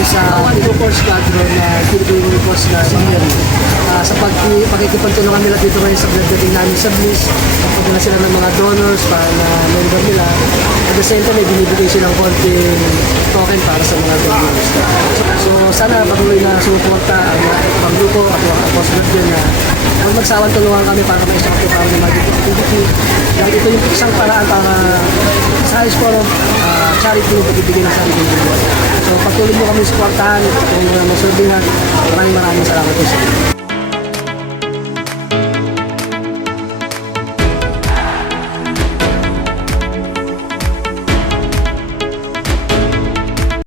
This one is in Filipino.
kami sa Eagle Force Squadron na Philippine Eagle Force na senior. Sa pakikipagtulungan nila dito ngayon sa pagdating namin sa Bliss, pagpunta na sila ng mga donors para na member nila. At the same time, may binibigay silang konting token para sa mga donors. So sana patuloy na sumuporta ang mga grupo at mga apostolate din na huwag magsawang tulungan kami para maisang kapitao ng mga activity. Dahil ito yung isang paraan para sa Ice Forum charity yung pagbibigay ng sarili ng. So patuloy nyo kami suportahan kung masulbihan. Maraming salamat po sa inyo.